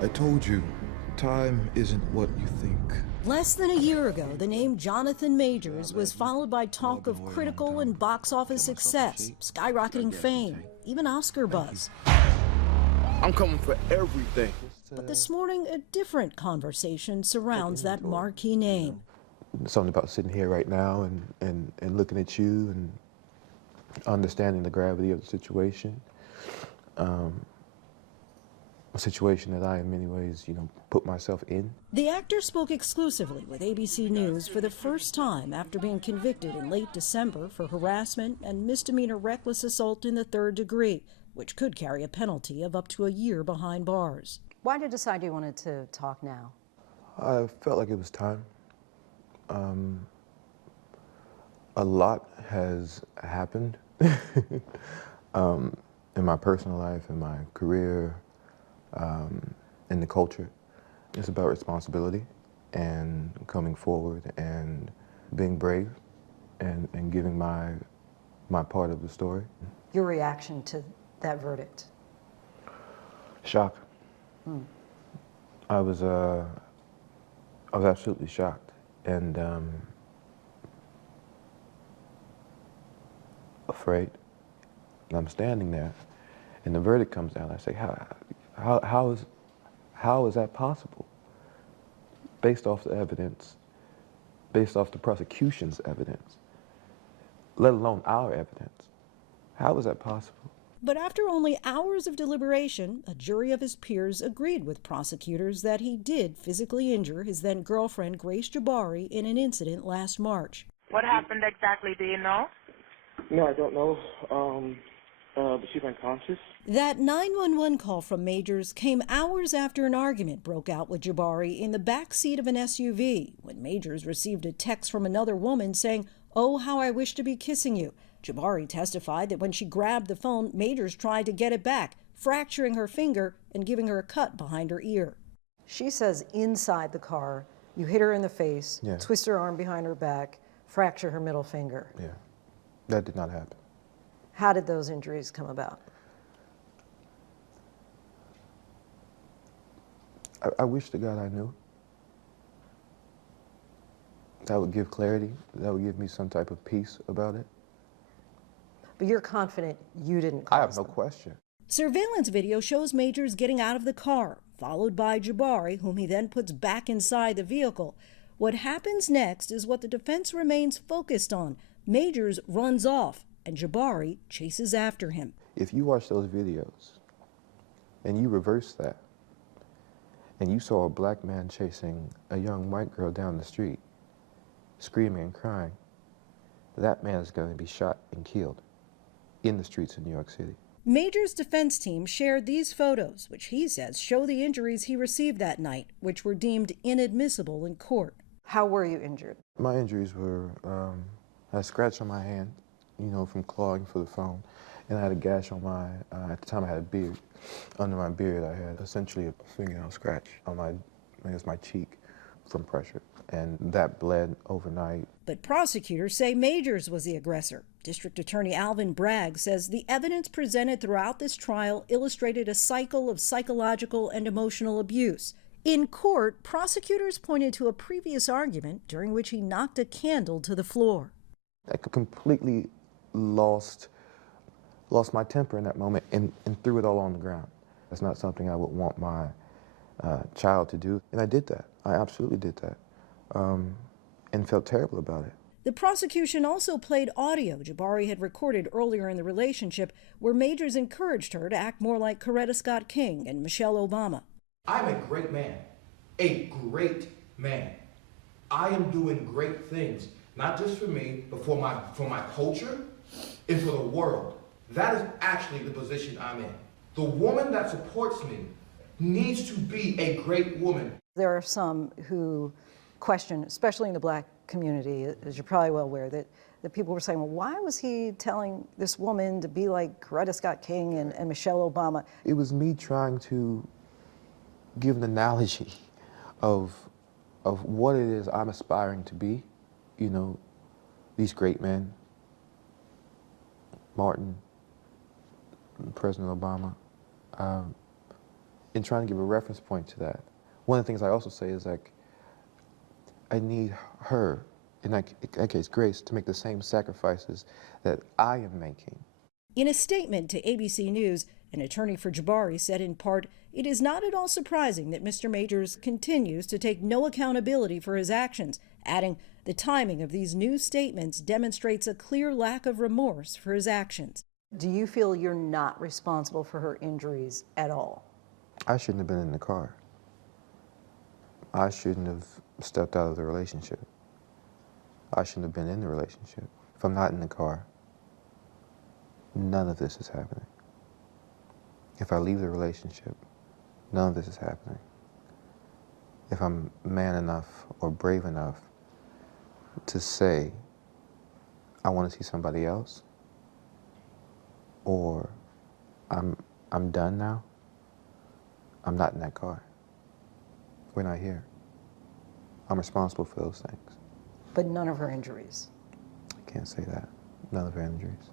I told you, time isn't what you think. Less than a year ago, the name Jonathan Majors was followed by talk of critical and box office success, skyrocketing fame, even Oscar buzz. I'm coming for everything. But this morning, a different conversation surrounds that marquee name. Something about sitting here right now and looking at you and understanding the gravity of the situation. A situation that I, in many ways, put myself in. The actor spoke exclusively with ABC News for the first time after being convicted in late December for harassment and misdemeanor reckless assault in the third degree, which could carry a penalty of up to a year behind bars. Why did you decide you wanted to talk now? I felt like it was time. A lot has happened in my personal life, in my career, in the culture. It's about responsibility and coming forward and being brave and giving my part of the story. Your reaction to that verdict? Shock. I was absolutely shocked and afraid. And I'm standing there, and the verdict comes down. I say, how is that possible? Based off the evidence, based off the prosecution's evidence, let alone our evidence. How is that possible? But after only hours of deliberation, a jury of his peers agreed with prosecutors that he did physically injure his then-girlfriend Grace Jabbari in an incident last March. What happened exactly, do you know? No, I don't know. But she's unconscious. That 911 call from Majors came hours after an argument broke out with Jabbari in the back seat of an SUV, when Majors received a text from another woman saying, "Oh, how I wish to be kissing you." Jabbari testified that when she grabbed the phone, Majors tried to get it back, fracturing her finger and giving her a cut behind her ear. She says inside the car, you hit her in the face, Yeah. twist her arm behind her back, fracture her middle finger. Yeah, that did not happen. How did those injuries come about? I wish to God I knew. That would give clarity. That would give me some type of peace about it. But you're confident you didn't cause I have no them. question. Surveillance video shows Majors getting out of the car, followed by Jabbari, whom he then puts back inside the vehicle. What happens next is what the defense remains focused on. Majors runs off, and Jabbari chases after him. If you watch those videos and you reverse that, and you saw a black man chasing a young white girl down the street, screaming and crying, that man is going to be shot and killed in the streets of New York City. Majors' defense team shared these photos, which he says show the injuries he received that night, which were deemed inadmissible in court. How were you injured? My injuries were, I had a scratch on my hand, from clawing for the phone, and I had a gash on my, at the time I had a beard. Under my beard I had essentially a fingernail scratch on my cheek from pressure, and that bled overnight. But prosecutors say Majors was the aggressor. District Attorney Alvin Bragg says the evidence presented throughout this trial illustrated a cycle of psychological and emotional abuse. In court, prosecutors pointed to a previous argument during which he knocked a candle to the floor. I completely lost my temper in that moment and threw it all on the ground. That's not something I would want my child to do, and I did that. I absolutely did that, and felt terrible about it. The prosecution also played audio Jabbari had recorded earlier in the relationship, where Majors encouraged her to act more like Coretta Scott King and Michelle Obama. I'm a great man, a great man. I am doing great things, not just for me, but for my culture and for the world. That is actually the position I'm in. The woman that supports me needs to be a great woman. There are some who question, especially in the black community, as you're probably well aware, that people were saying, well, why was he telling this woman to be like Coretta Scott King and Michelle Obama? It was me trying to give an analogy of what it is I'm aspiring to be. These great men, Martin, President Obama, in trying to give a reference point to that, one of the things I also say is like, I need her, in that case, Grace, to make the same sacrifices that I am making. In a statement to ABC News, an attorney for Jabari said in part, "It is not at all surprising that Mr. Majors continues to take no accountability for his actions," adding, "The timing of these new statements demonstrates a clear lack of remorse for his actions." Do you feel you're not responsible for her injuries at all? I shouldn't have been in the car. I shouldn't have stepped out of the relationship. I shouldn't have been in the relationship. If I'm not in the car, none of this is happening. If I leave the relationship, none of this is happening. If I'm man enough or brave enough to say, I want to see somebody else, or I'm done now, I'm not in that car. We're not here. I'm responsible for those things. But none of her injuries. I can't say that. None of her injuries.